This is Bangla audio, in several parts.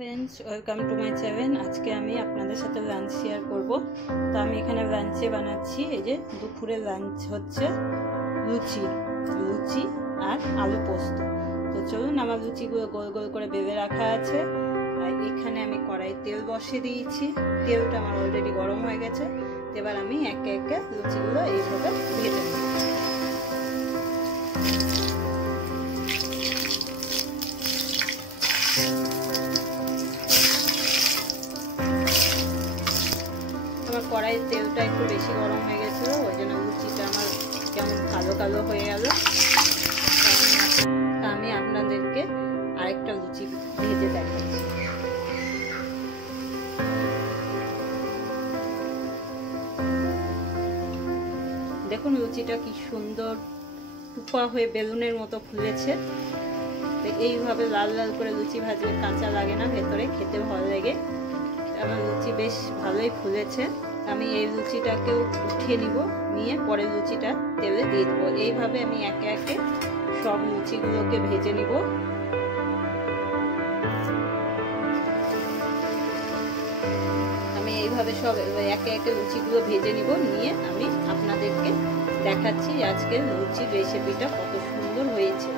Friends welcome to my channel. आज के आमी आपनादेर साथे लांच शेयर करब। तो आमी एखाने लांचे बानाচ্ছি এই যে দুপুরের লাঞ্চ হচ্ছে লুচি আর আলু পোস্ত। তো চলুন, আমার লুচিগুলো গোল গোল করে বেলে রাখা আছে আর এখানে আমি কড়াই তেল বসিয়ে দিয়েছি। তেলটা আমার অলরেডি গরম হয়ে গেছে। এবার আমি একে একে লুচিগুলো এইভাবে ভেজে নেব। আমার কড়াইয়ের তেলটা একটু বেশি গরম হয়ে গেছিল, ওই জন্য লুচিটা আমার কেমন কালো কালো হয়ে গেল। আমি আপনাদেরকে আরেকটা লুচি ভেজে দেখাচ্ছি। দেখুন লুচিটা কি সুন্দর টুপা হয়ে বেলুনের মতো ফুলেছে। এইভাবে লাল লাল করে লুচি ভাজলে কাঁচা লাগে না, ভেতরে খেতে ভালো লাগে। আমার লুচি বেশ ভালোই ফুলেছে। আমি এই লুচিটাকেও উঠিয়ে নিয়ে পরে লুচিটা তেলে দিয়ে দেবো। এইভাবে আমি একে একে সব লুচিগুলোকে ভেজে নিব। আমি এইভাবে সব একে একে লুচিগুলো ভেজে নিয়ে আমি আপনাদেরকে দেখাচ্ছি আজকে লুচির রেসিপিটা কত সুন্দর হয়েছে।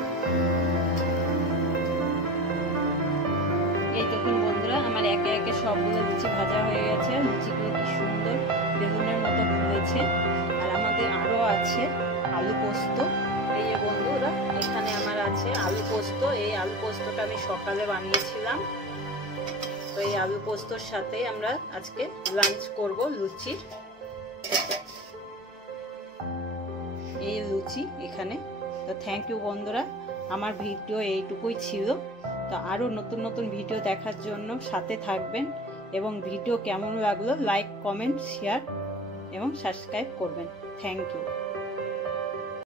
এই দেখুন বন্ধুরা, আমার একে একে সবগুলো লুচি ভাজা হয়ে গেছে। লুচিগুলো কি সুন্দর বেগুনের মতো ফুলেছে। আর আমাদের আরও আছে আলু পোস্ত। এই যে বন্ধুরা, এখানে আমার আছে আলু পোস্ত। এই আলু পোস্তটা আমি সকালে বানিয়েছিলাম। তো এই আলু পোস্তর সাথে আমরা আজকে লাঞ্চ করব লুচির। এই লুচি এখানে। তো থ্যাংক ইউ বন্ধুরা, আমার ভিডিও এইটুকুই ছিল। তো আরও নতুন নতুন ভিডিও দেখার জন্য সাথে থাকবেন এবং ভিডিও কেমন লাগলো লাইক কমেন্ট শেয়ার এবং সাবস্ক্রাইব করবেন। Thank you.